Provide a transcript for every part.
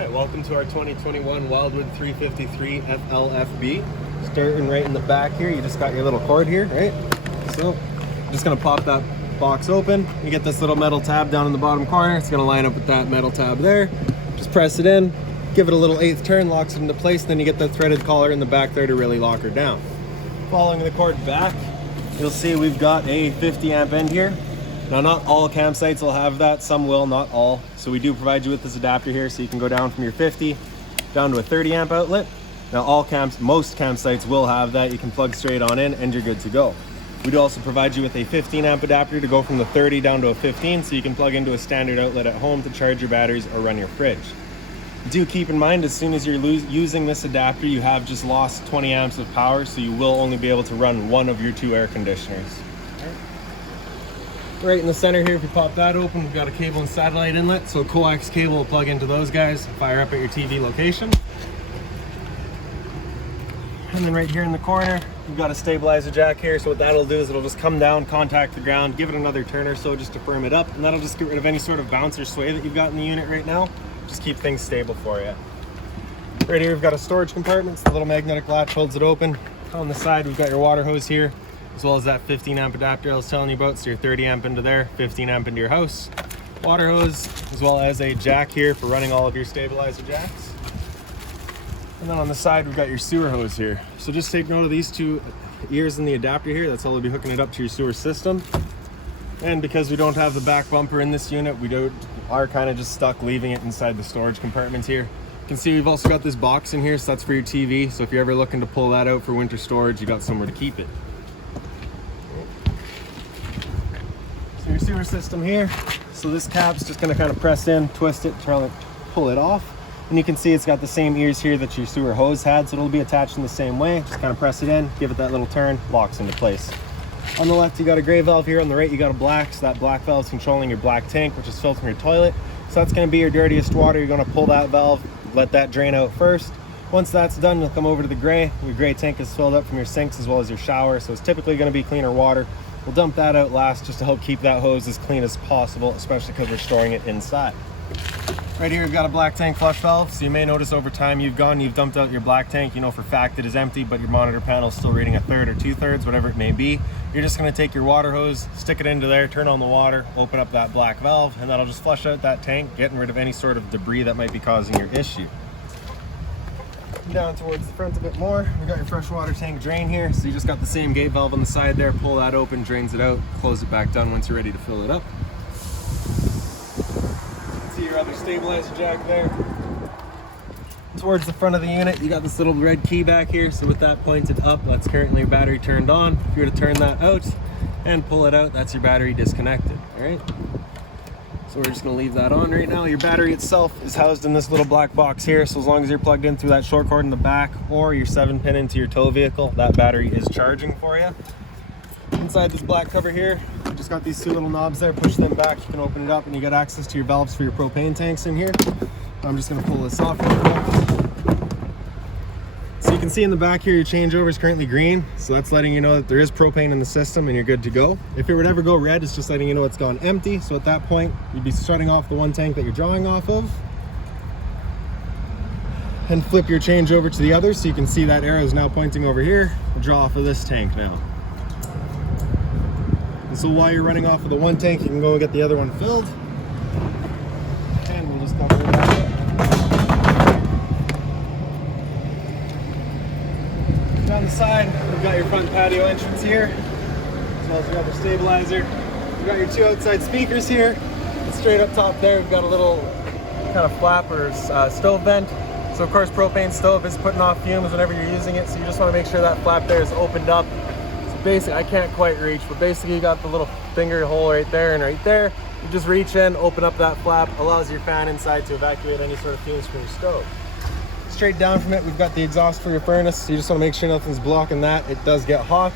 Alright, welcome to our 2021 Wildwood 353 FLFB. Starting right in the back here, you just got your little cord here, right? So, I'm just gonna pop that box open. You get this little metal tab down in the bottom corner. It's gonna line up with that metal tab there. Just press it in, give it a little 1/8 turn, locks it into place, then you get the threaded collar in the back there to really lock her down. Following the cord back, you'll see we've got a 50 amp end here. Now, not all campsites will have that, some will, not all. So we do provide you with this adapter here so you can go down from your 50 down to a 30 amp outlet. Now most campsites will have that. You can plug straight on in and you're good to go. We do also provide you with a 15 amp adapter to go from the 30 down to a 15 so you can plug into a standard outlet at home to charge your batteries or run your fridge. Do keep in mind, as soon as you're using this adapter, you have just lost 20 amps of power, so you will only be able to run one of your 2 air conditioners. Right in the center here, if you pop that open, we've got a cable and satellite inlet, so a coax cable will plug into those guys, fire up at your TV location. And then right here in the corner, we've got a stabilizer jack here, so what that'll do is it'll just come down, contact the ground, give it another turn or so just to firm it up, and that'll just get rid of any sort of bounce or sway that you've got in the unit right now. Just keep things stable for you. Right here, we've got a storage compartment, so the little magnetic latch holds it open. On the side, we've got your water hose here, as well as that 15 amp adapter I was telling you about, so your 30 amp into there, 15 amp into your house. Water hose, as well as a jack here for running all of your stabilizer jacks. And then on the side, we've got your sewer hose here. So just take note of these 2 ears in the adapter here. That's how we'll be hooking it up to your sewer system. And because we don't have the back bumper in this unit, we are kind of just stuck leaving it inside the storage compartments here. You can see we've also got this box in here, so that's for your TV. So if you're ever looking to pull that out for winter storage, you got somewhere to keep it. Your sewer system here, so this cap's just going to kind of press in, twist it, try to pull it off, and you can see it's got the same ears here that your sewer hose had, so it'll be attached in the same way. Just kind of press it in, give it that little turn, locks into place. On the left you got a gray valve here, on the right you got a black, so that black valve is controlling your black tank, which is filtering your toilet. So that's going to be your dirtiest water. You're going to pull that valve, let that drain out first. Once that's done, you'll come over to the gray. Your gray tank is filled up from your sinks as well as your shower, so it's typically going to be cleaner water. We'll dump that out last just to help keep that hose as clean as possible, especially because we're storing it inside. Right here, we've got a black tank flush valve, so you may notice over time you've dumped out your black tank. You know for a fact it is empty, but your monitor panel is still reading 1/3 or 2/3, whatever it may be. You're just going to take your water hose, stick it into there, turn on the water, open up that black valve, and that'll just flush out that tank, getting rid of any sort of debris that might be causing your issue. Down towards the front a bit more, we got your freshwater tank drain here, so you just got the same gate valve on the side there. Pull that open, drains it out, close it back down once you're ready to fill it up. See your other stabilizer jack there. Towards the front of the unit, you got this little red key back here, so with that pointed up, that's currently your battery turned on. If you were to turn that out and pull it out, that's your battery disconnected. All right, so we're just going to leave that on right now. Your battery itself is housed in this little black box here, so as long as you're plugged in through that short cord in the back or your 7-pin into your tow vehicle, that battery is charging for you. Inside this black cover here, you just got these 2 little knobs there. Push them back, you can open it up, and you got access to your valves for your propane tanks in here. I'm just going to pull this off real quick. So you can see in the back here, your changeover is currently green, so that's letting you know that there is propane in the system and you're good to go. If it would ever go red, it's just letting you know it's gone empty, so at that point you'd be shutting off the one tank that you're drawing off of and flip your changeover to the other, so you can see that arrow is now pointing over here. Draw off of this tank now. And so while you're running off of the one tank, you can go and get the other one filled, and we'll just cover it back up. Down the side, we've got your front patio entrance here, as well as your other stabilizer. We've got your 2 outside speakers here. And straight up top there, we've got a little kind of flap or stove vent. So of course, propane stove is putting off fumes whenever you're using it, so you just want to make sure that flap there is opened up. So basically, I can't quite reach, but basically you got the little finger hole right there and right there. You just reach in, open up that flap, allows your fan inside to evacuate any sort of fumes from your stove. Straight down from it, we've got the exhaust for your furnace, so you just want to make sure nothing's blocking that. It does get hot.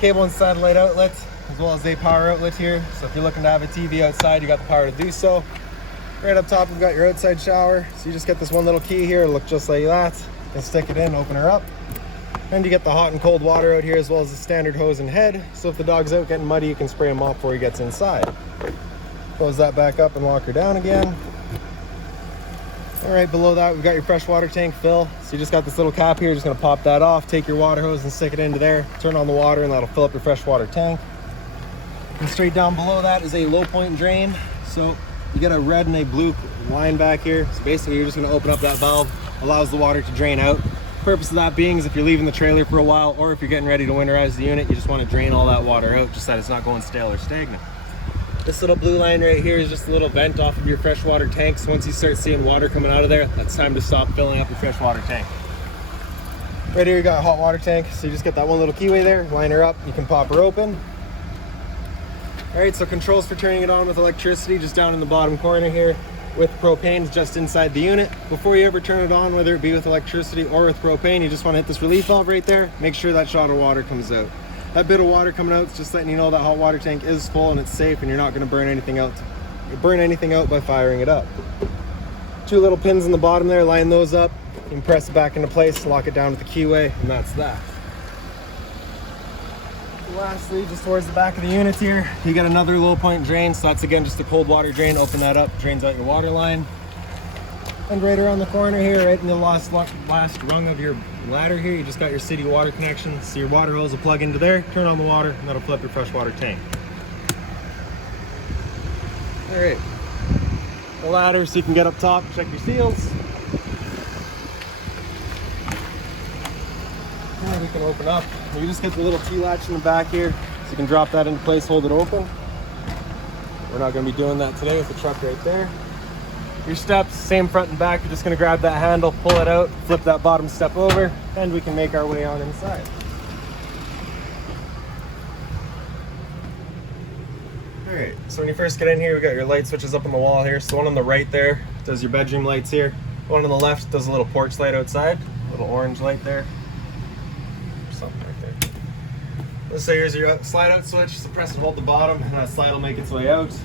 Cable and satellite outlet, as well as a power outlet here. So if you're looking to have a TV outside, you got the power to do so. Right up top, we've got your outside shower. So you just get this one little key here, it'll look just like that. You can stick it in, open her up. And you get the hot and cold water out here, as well as the standard hose and head. So if the dog's out getting muddy, you can spray him off before he gets inside. Close that back up and lock her down again. All right, below that, we've got your freshwater tank fill. So you just got this little cap here, just gonna pop that off, take your water hose and stick it into there, turn on the water, and that'll fill up your freshwater tank. And straight down below that is a low point drain. So you got a red and a blue line back here. So basically you're just gonna open up that valve, allows the water to drain out. Purpose of that being is if you're leaving the trailer for a while, or if you're getting ready to winterize the unit, you just wanna drain all that water out, just that it's not going stale or stagnant. This little blue line right here is just a little vent off of your freshwater tank. So once you start seeing water coming out of there, that's time to stop filling up your freshwater tank. Right here, you got a hot water tank. So you just get that one little keyway there, line her up, you can pop her open. All right, so controls for turning it on with electricity, just down in the bottom corner here. With propane, just inside the unit. Before you ever turn it on, whether it be with electricity or with propane, you just wanna hit this relief valve right there. Make sure that shot of water comes out. That bit of water coming out is just letting you know that hot water tank is full and it's safe, and you're not going to burn anything out by firing it up. Two little pins in the bottom there, line those up, you can press it back into place, lock it down with the keyway, and that's that. Lastly, just towards the back of the unit here, you got another low point drain. So that's again just a cold water drain. Open that up, drains out your water line. And right around the corner here, right in the last rung of your ladder here, you just got your city water connection. So your water hose will plug into there, turn on the water, and that'll fill up your freshwater tank. All right, the ladder so you can get up top, check your seals. And we can open up. You just get the little T-latch in the back here, so you can drop that into place, hold it open. We're not going to be doing that today with the truck right there. Your steps, same front and back. You're just gonna grab that handle, pull it out, flip that bottom step over, and we can make our way on inside. All right, so when you first get in here, we got your light switches up on the wall here. So the one on the right there does your bedroom lights here. The one on the left does a little porch light outside, a little orange light there. Something right there. Let's say here's your slide out switch, so press and hold the bottom, and that slide will make its way out.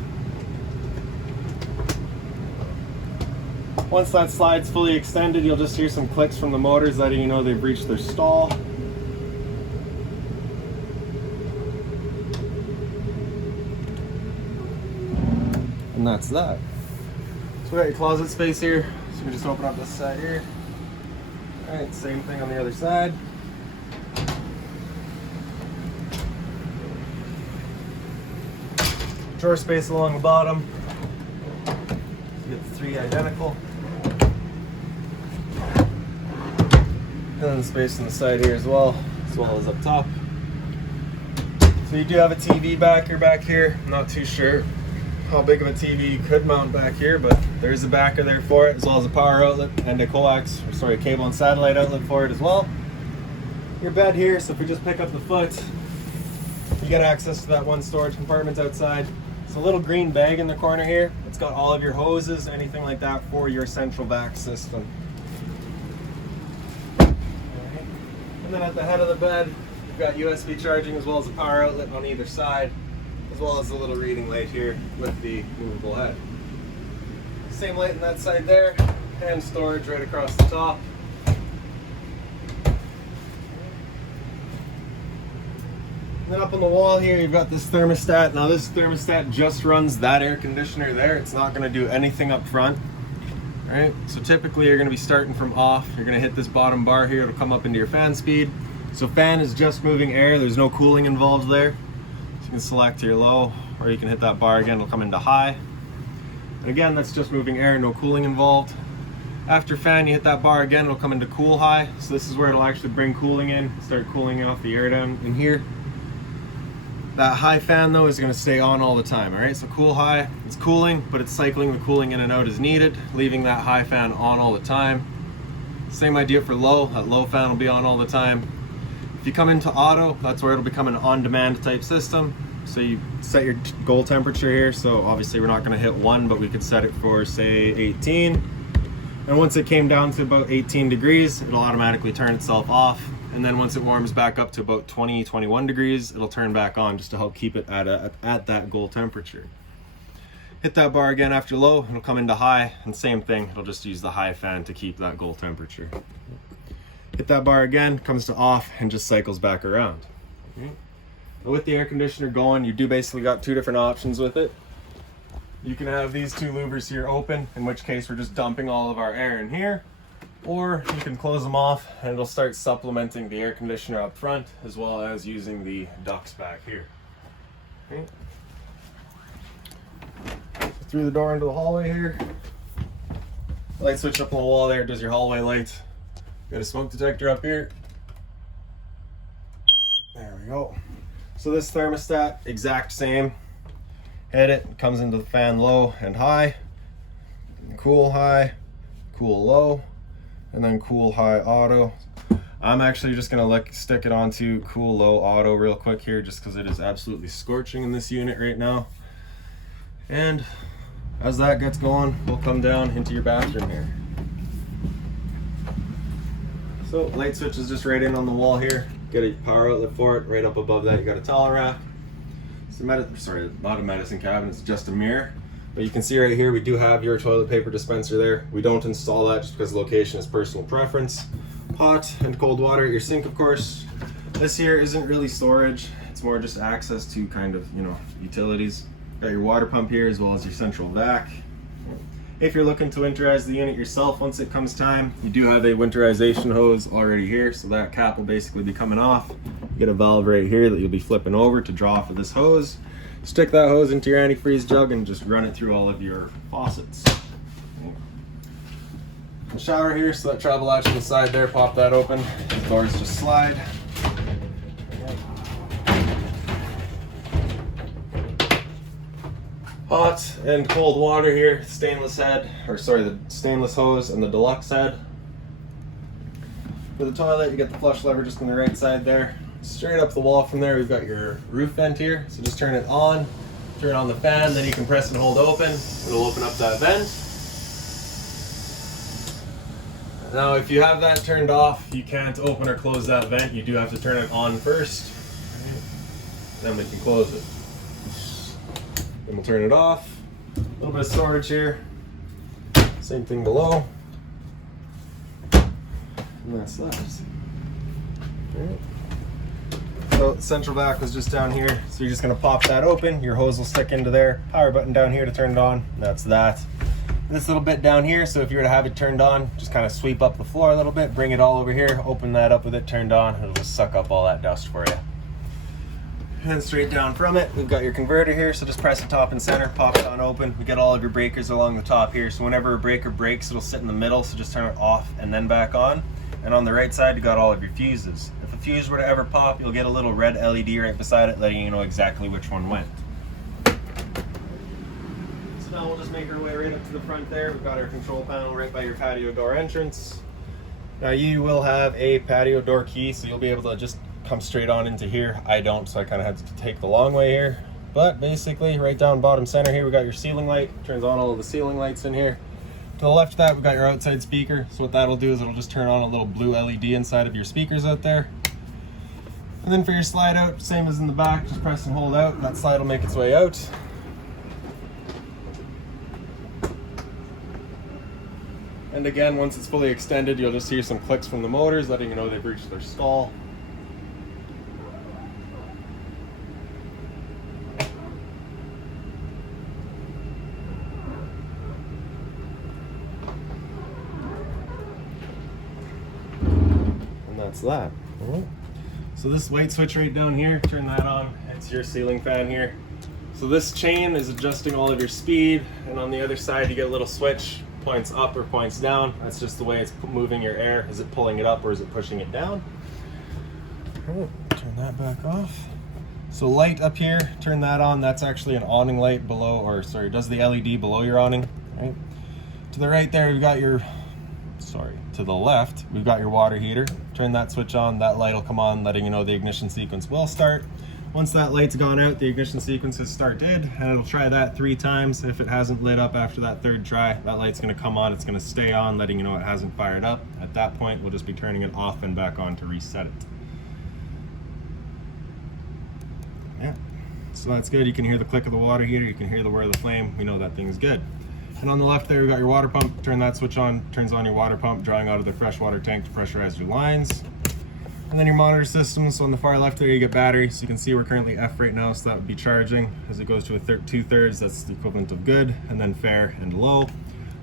Once that slide's fully extended, you'll just hear some clicks from the motors letting you know they've reached their stall. And that's that. So we got your closet space here. So we just open up this side here. All right, same thing on the other side. Drawer space along the bottom. So you get the three identical. And then the space on the side here as well as up top. So you do have a TV back here. I'm not too sure how big of a TV you could mount back here, but there's a backer there for it, as well as a power outlet and a cable and satellite outlet for it as well. Your bed here, so if we just pick up the foot, you get access to that one storage compartment outside. It's a little green bag in the corner here. It's got all of your hoses, anything like that for your central vac system. And then at the head of the bed, you've got USB charging as well as a power outlet on either side, as well as a little reading light here with the movable head. Same light on that side there, and storage right across the top. And then up on the wall here, you've got this thermostat. Now this thermostat just runs that air conditioner there. It's not gonna do anything up front. All right, so typically you're gonna be starting from off. You're gonna hit this bottom bar here. It'll come up into your fan speed. So fan is just moving air. There's no cooling involved there. So you can select your low, or you can hit that bar again. It'll come into high. And again, that's just moving air, no cooling involved. After fan, you hit that bar again. It'll come into cool high. So this is where it'll actually bring cooling in, start cooling off the air down in here. That high fan though is going to stay on all the time. All right, so cool high, it's cooling, but it's cycling the cooling in and out as needed, leaving that high fan on all the time. Same idea for low. That low fan will be on all the time. If you come into auto, that's where it'll become an on-demand type system. So you set your goal temperature here. So obviously we're not going to hit 1, but we could set it for say 18. And once it came down to about 18 degrees, it'll automatically turn itself off. And then once it warms back up to about 20, 21 degrees, it'll turn back on just to help keep it at that goal temperature. Hit that bar again after low, it'll come into high, and same thing, it'll just use the high fan to keep that goal temperature. Hit that bar again, comes to off, and just cycles back around. Okay. With the air conditioner going, you do basically got two different options with it. You can have these two louvers here open, in which case we're just dumping all of our air in here, or you can close them off and it'll start supplementing the air conditioner up front as well as using the ducts back here. Okay. So through the door into the hallway here. Light switch up on the wall there does your hallway light. Got a smoke detector up here. There we go. So this thermostat, exact same. Hit it, comes into the fan low and high, cool high, cool low, and then cool high auto. I'm actually just gonna stick it onto cool low auto real quick here, just because it is absolutely scorching in this unit right now. And as that gets going, we'll come down into your bathroom here. So light switch is just right in on the wall here. Get a power outlet for it. Right up above that you got a towel rack. Sorry, not a medicine cabinet, it's just a mirror. But you can see right here we do have your toilet paper dispenser there. We don't install that just because location is personal preference. Hot and cold water at your sink, of course. This here isn't really storage, it's more just access to kind of, you know, utilities. Got your water pump here as well as your central vac. If you're looking to winterize the unit yourself once it comes time, you do have a winterization hose already here, so that cap will basically be coming off. You get a valve right here that you'll be flipping over to draw off of this hose. Stick that hose into your antifreeze jug and just run it through all of your faucets. The shower here, so that travel latch on the side there, pop that open. The doors just slide. Hot and cold water here, stainless head, or sorry, the stainless hose and the deluxe head. For the toilet, you get the flush lever just on the right side there. Straight up the wall from there, we've got your roof vent here. So just turn it on the fan, then you can press and hold open. It'll open up that vent. Now, if you have that turned off, you can't open or close that vent. You do have to turn it on first, then we can close it. Then we'll turn it off. A little bit of storage here. Same thing below. And that's that. Alright. So central vac was just down here. So you're just gonna pop that open. Your hose will stick into there. Power button down here to turn it on. That's that. And this little bit down here, so if you were to have it turned on, just kind of sweep up the floor a little bit, bring it all over here, open that up with it turned on. It'll just suck up all that dust for you. And straight down from it, we've got your converter here, so just press the top and center, pop it on open. We got all of your breakers along the top here, so whenever a breaker breaks, it'll sit in the middle, so just turn it off and then back on. And on the right side, you got all of your fuses. If a fuse were to ever pop, you'll get a little red LED right beside it, letting you know exactly which one went. So now we'll just make our way right up to the front there. We've got our control panel right by your patio door entrance. Now you will have a patio door key, so you'll be able to just come straight on into here. I don't, so I kind of had to take the long way here. But basically, right down bottom center here, we got your ceiling light. Turns on all of the ceiling lights in here. To the left of that, we've got your outside speaker. So what that'll do is it'll just turn on a little blue LED inside of your speakers out there. And then for your slide out, same as in the back, just press and hold out, and that slide will make its way out. And again, once it's fully extended, you'll just hear some clicks from the motors, letting you know they've reached their stall. That's that. So this white switch right down here, turn that on. It's your ceiling fan here. So this chain is adjusting all of your speed, and on the other side you get a little switch, points up or points down. That's just the way it's moving your air. Is it pulling it up or is it pushing it down? Turn that back off. So light up here, turn that on. That's actually an awning light below, or sorry, does the LED below your awning. Right? To the right there, we've got your, to the left, we've got your water heater. Turn that switch on, that light will come on, letting you know the ignition sequence will start. Once that light's gone out, the ignition sequence has started, and it'll try that 3 times. If it hasn't lit up after that 3rd try, that light's gonna come on, it's gonna stay on, letting you know it hasn't fired up. At that point, we'll just be turning it off and back on to reset it. Yeah, so that's good. You can hear the click of the water heater, you can hear the whir of the flame, we know that thing's good. And on the left there, we've got your water pump. Turn that switch on, turns on your water pump, drawing out of the freshwater tank to pressurize your lines. And then your monitor system, so on the far left there you get battery. So you can see we're currently F right now, so that would be charging. As it goes to a 2/3, that's the equivalent of good, and then fair and low.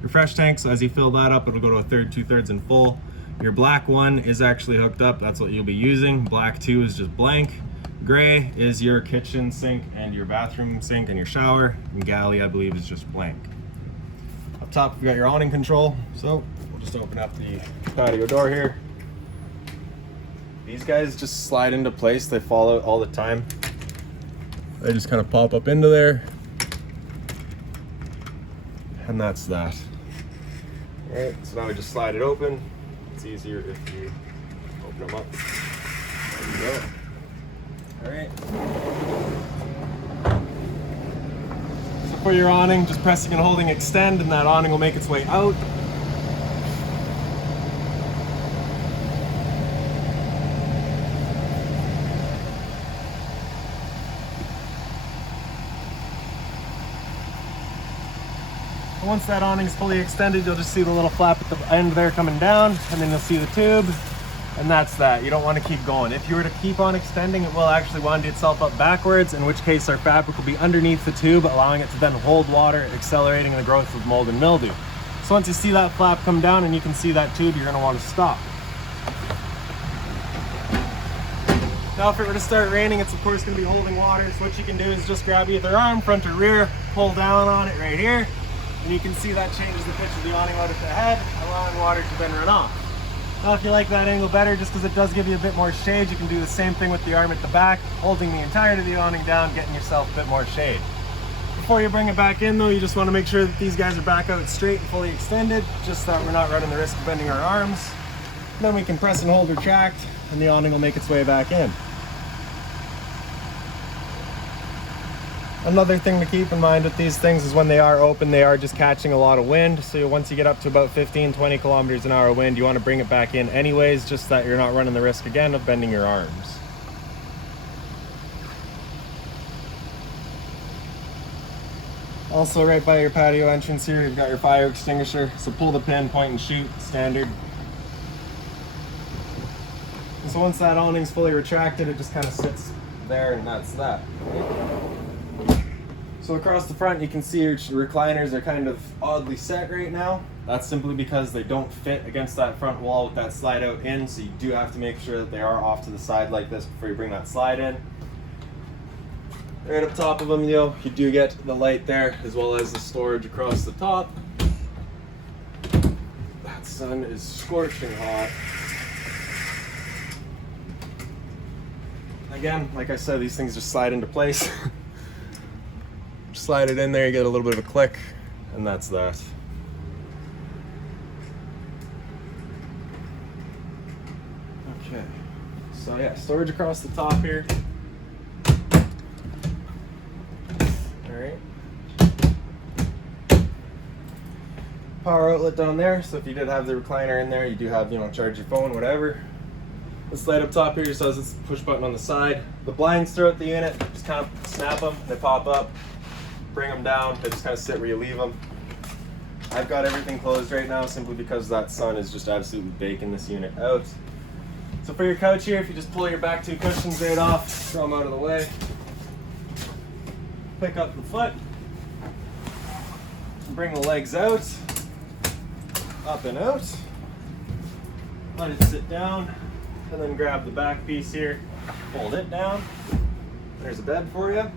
Your fresh tank, so as you fill that up, it'll go to a 1/3, 2/3 and full. Your black one is actually hooked up, that's what you'll be using. Black 2 is just blank. Gray is your kitchen sink and your bathroom sink and your shower. And galley, I believe, is just blank. Up top, you've got your awning control. So we'll just open up the patio door here. These guys just slide into place. They fall out all the time. They just kind of pop up into there. And that's that. All right, so now we just slide it open. It's easier if you open them up. There you go. All right. So for your awning, just pressing and holding extend, and that awning will make its way out. Once that awning is fully extended, you'll just see the little flap at the end there coming down, and then you'll see the tube, and that's that. You don't want to keep going. If you were to keep on extending, it will actually wind itself up backwards, in which case our fabric will be underneath the tube, allowing it to then hold water, accelerating the growth of mold and mildew. So once you see that flap come down and you can see that tube, you're going to want to stop. Now if it were to start raining, it's of course going to be holding water, so what you can do is just grab either arm, front or rear, pull down on it right here, and you can see that changes the pitch of the awning out at the head, allowing water to then run off. Now if you like that angle better, just because it does give you a bit more shade, you can do the same thing with the arm at the back, holding the entirety of the awning down, getting yourself a bit more shade. Before you bring it back in though, you just want to make sure that these guys are back out straight and fully extended, just so that we're not running the risk of bending our arms. And then we can press and hold retract, and the awning will make its way back in. Another thing to keep in mind with these things is when they are open, they are just catching a lot of wind. So once you get up to about 15-20 kilometers an hour wind, you want to bring it back in anyways, just so that you're not running the risk again of bending your arms. Also right by your patio entrance here, you've got your fire extinguisher. So pull the pin, point and shoot, standard. And so once that awning's fully retracted, it just kind of sits there, and that's that. So across the front, you can see your recliners are kind of oddly set right now. That's simply because they don't fit against that front wall with that slide out in, so you do have to make sure that they are off to the side like this before you bring that slide in. Right up top of them, you do get the light there, as well as the storage across the top. That sun is scorching hot. Again, like I said, these things just slide into place. Slide it in there, you get a little bit of a click, and that's that. Okay, so yeah, storage across the top here. Alright. Power outlet down there, so if you did have the recliner in there, you do have, charge your phone, whatever. This light up top here just has this push button on the side. The blinds throughout the unit, just kind of snap them, they pop up. Bring them down, they just kind of sit where you leave them. I've got everything closed right now simply because that sun is just absolutely baking this unit out. So for your couch here, if you just pull your back two cushions right off, throw them out of the way. Pick up the foot, bring the legs out, up and out. Let it sit down, and then grab the back piece here, fold it down. There's a bed for you.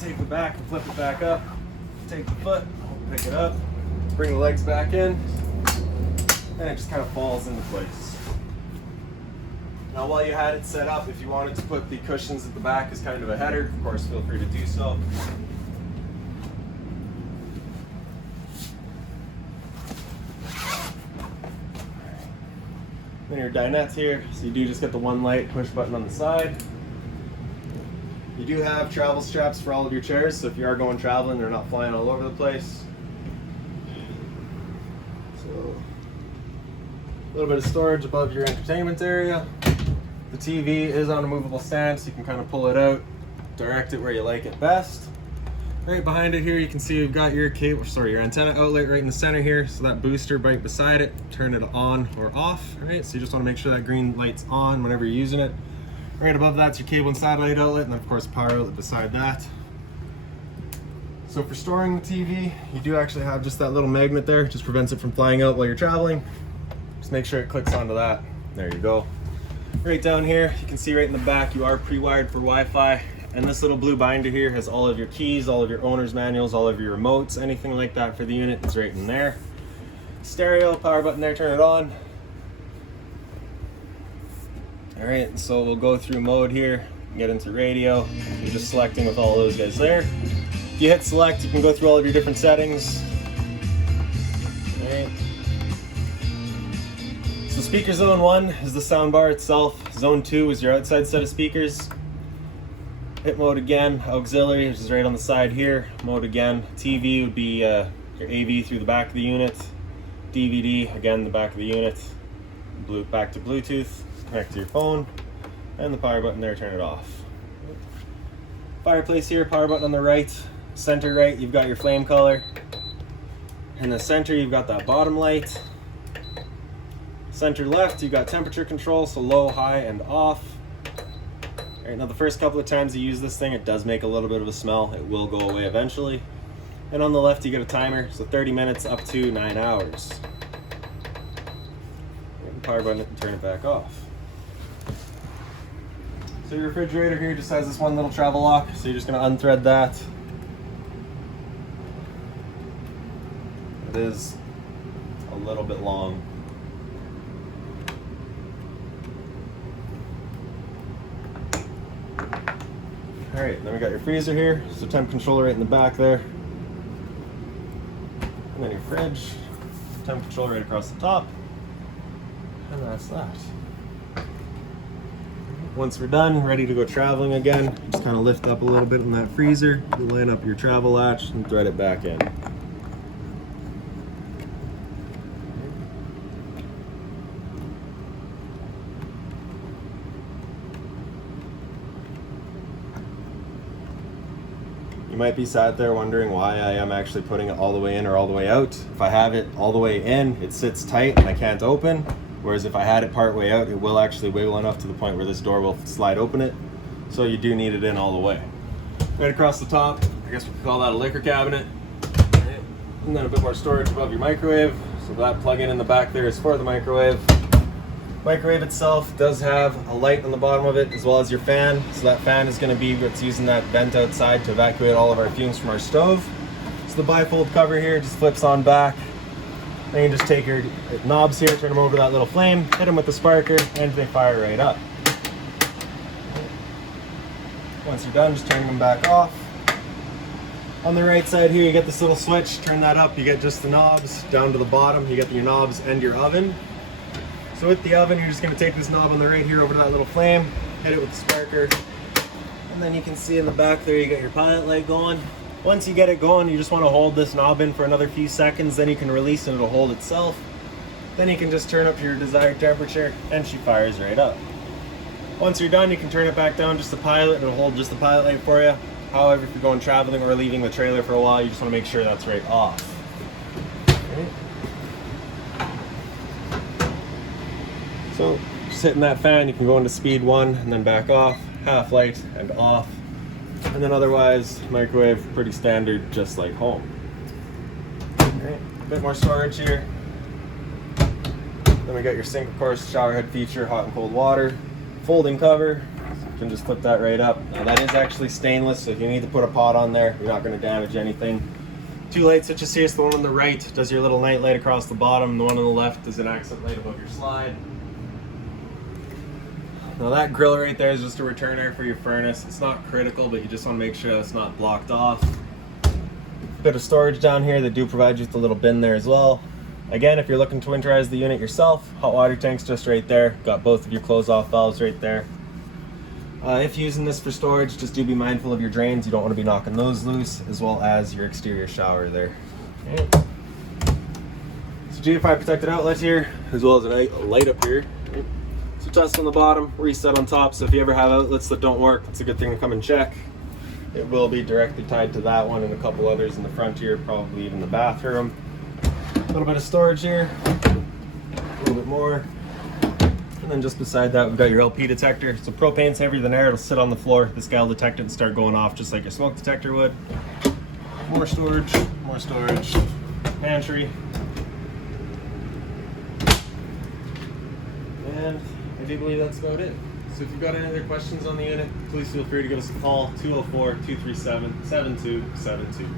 Take the back and flip it back up. Take the foot, pick it up, bring the legs back in, and it just kind of falls into place. Now while you had it set up, if you wanted to put the cushions at the back as kind of a header, of course feel free to do so. Then your dinettes here, so you do just get the one light push button on the side. You do have travel straps for all of your chairs, so if you are going traveling, they're not flying all over the place. So, a little bit of storage above your entertainment area. The TV is on a movable stand, so you can kind of pull it out, direct it where you like it best. Right behind it here, you can see we've got your your antenna outlet right in the center here. So that booster right beside it, turn it on or off. All right, so you just want to make sure that green light's on whenever you're using it. Right above that's your cable and satellite outlet, and of course power outlet beside that. So for storing the TV, you do actually have just that little magnet there, just prevents it from flying out while you're traveling. Just make sure it clicks onto that. There you go. Right down here, you can see right in the back, you are pre-wired for Wi-Fi. And this little blue binder here has all of your keys, all of your owner's manuals, all of your remotes, anything like that for the unit is right in there. Stereo, power button there, turn it on. All right, so we'll go through mode here, get into radio. You're just selecting with all those guys there. If you hit select, you can go through all of your different settings. All right. So speaker zone 1 is the sound bar itself. Zone 2 is your outside set of speakers. Hit mode again, auxiliary, which is right on the side here. Mode again, TV would be your AV through the back of the unit. DVD, again, the back of the unit. Back to Bluetooth, connect to your phone. And the power button there, turn it off. Fireplace here, power button on the right. Center right, you've got your flame color. In the center, you've got that bottom light. Center left, you've got temperature control, so low, high, and off. All right, now the first couple of times you use this thing, it does make a little bit of a smell. It will go away eventually. And on the left, you get a timer, so 30 minutes up to 9 hours. And power button and turn it back off. So your refrigerator here just has this one little travel lock, so you're just gonna unthread that. It is a little bit long. All right, then we got your freezer here, so temp controller right in the back there. And then your fridge, temp control right across the top. And that's that. Once we're done, ready to go traveling again, just kind of lift up a little bit on that freezer, line up your travel latch and thread it back in. You might be sat there wondering why I am actually putting it all the way in or all the way out. If I have it all the way in, it sits tight and I can't open. Whereas if I had it part way out, it will actually wiggle enough to the point where this door will slide open it. So you do need it in all the way. Right across the top, I guess we could call that a liquor cabinet. And then a bit more storage above your microwave. So that plug-in in the back there is for the microwave. Microwave itself does have a light on the bottom of it as well as your fan. So that fan is going to be what's using that vent outside to evacuate all of our fumes from our stove. So the bifold cover here just flips on back. Then you just take your knobs here, turn them over to that little flame, hit them with the sparker, and they fire right up. Once you're done, just turning them back off. On the right side here, you get this little switch, turn that up, you get just the knobs. Down to the bottom, you get your knobs and your oven. So with the oven, you're just going to take this knob on the right here over to that little flame, hit it with the sparker, and then you can see in the back there you get your pilot light going. Once you get it going, you just want to hold this knob in for another few seconds, then you can release and it'll hold itself. Then you can just turn up to your desired temperature and she fires right up. Once you're done, you can turn it back down just the pilot, it'll hold just the pilot light for you. However, if you're going traveling or leaving the trailer for a while, you just want to make sure that's right off. Okay. So just hitting that fan, you can go into speed 1 and then back off, half light and off. And then otherwise, microwave, pretty standard, just like home. Okay. A bit more storage here. Then we got your sink, of course, shower head feature, hot and cold water, folding cover. So you can just flip that right up. Now that is actually stainless, so if you need to put a pot on there, you're not going to damage anything. 2 light switches here, so the one on the right does your little night light across the bottom, the one on the left is an accent light above your slide. Now that grill right there is just a return air for your furnace. It's not critical, but you just want to make sure it's not blocked off. Bit of storage down here. They do provide you with a little bin there as well. Again, if you're looking to winterize the unit yourself, hot water tank's just right there. Got both of your close-off valves right there. If using this for storage, just do be mindful of your drains. You don't want to be knocking those loose, as well as your exterior shower there. Okay. So GFI protected outlet here, as well as a light up here. So test on the bottom, reset on top, so if you ever have outlets that don't work, it's a good thing to come and check. It will be directly tied to that one and a couple others in the front here, probably even the bathroom. A little bit of storage here, a little bit more. And then just beside that, we've got your LP detector. So propane's heavier than air, it'll sit on the floor. This guy will detect it and start going off just like your smoke detector would. More storage, pantry. And I do believe that's about it. So if you've got any other questions on the unit, please feel free to give us a call, 204-237-7272.